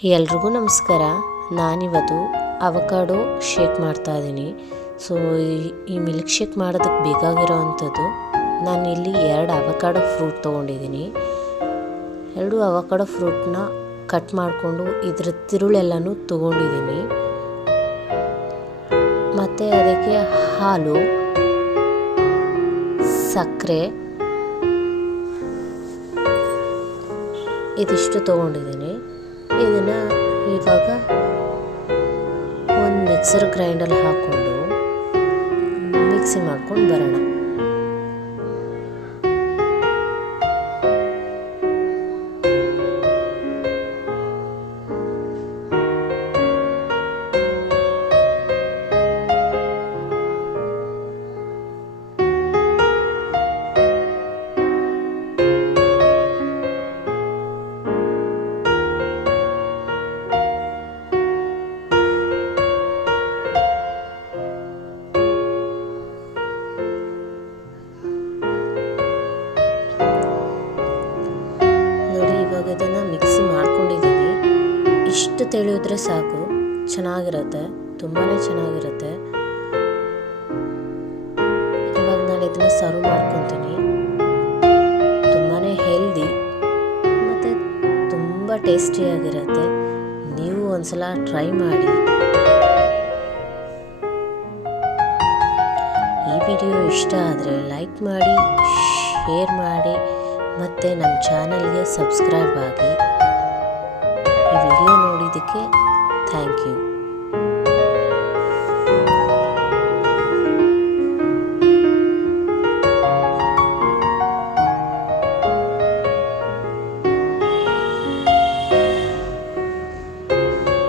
ಎಲ್ರಿಗೂ ನಮಸ್ಕಾರ. ನಾನಿವತ್ತು ಅವಕಾಡೋ ಶೇಕ್ ಮಾಡ್ತಾ ಇದ್ದೀನಿ. ಸೊ ಈ ಮಿಲ್ಕ್ ಶೇಕ್ ಮಾಡೋದಕ್ಕೆ ಬೇಕಾಗಿರೋ ಅಂಥದ್ದು, ನಾನಿಲ್ಲಿ 2 ಅವಕಾಡೋ ಫ್ರೂಟ್ ತೊಗೊಂಡಿದ್ದೀನಿ. 2 ಅವಕಾಡೋ ಫ್ರೂಟ್ನ ಕಟ್ ಮಾಡಿಕೊಂಡು ಇದರ ತಿರುಳೆಲ್ಲನೂ ತೊಗೊಂಡಿದ್ದೀನಿ. ಮತ್ತು ಅದಕ್ಕೆ ಹಾಲು, ಸಕ್ಕರೆ ಇದಿಷ್ಟು ತೊಗೊಂಡಿದ್ದೀನಿ. ಇದನ್ನು ಇವಾಗ ಒಂದು ಮಿಕ್ಸರ್ ಗ್ರೈಂಡಲ್ಲಿ ಹಾಕ್ಕೊಂಡು ಮಿಕ್ಸಿ ಮಾಡ್ಕೊಂಡು ಬರೋಣ. ಇವಾಗ ಇದನ್ನು ಮಿಕ್ಸಿ ಮಾಡ್ಕೊಂಡಿದ್ದೀನಿ. ಇಷ್ಟು ತಿಳಿಯಿದ್ರೆ ಸಾಕು, ಚೆನ್ನಾಗಿರುತ್ತೆ, ತುಂಬಾ ಚೆನ್ನಾಗಿರುತ್ತೆ. ಇವಾಗ ನಾನು ಇದನ್ನು ಸರ್ವ್ ಮಾಡ್ಕೊತೀನಿ. ತುಂಬಾ ಹೆಲ್ದಿ ಮತ್ತು ತುಂಬ ಟೇಸ್ಟಿಯಾಗಿರುತ್ತೆ. ನೀವು ಒಂದ್ಸಲ ಟ್ರೈ ಮಾಡಿ. ಈ ವಿಡಿಯೋ ಇಷ್ಟ ಆದರೆ ಲೈಕ್ ಮಾಡಿ, ಶೇರ್ ಮಾಡಿ ಮತ್ತು ನಮ್ಮ ಚಾನಲ್ಗೆ ಸಬ್ಸ್ಕ್ರೈಬ್ ಆಗಿ. ಈ ವಿಡಿಯೋ ನೋಡಿದ್ದಕ್ಕೆ ಥ್ಯಾಂಕ್ ಯು.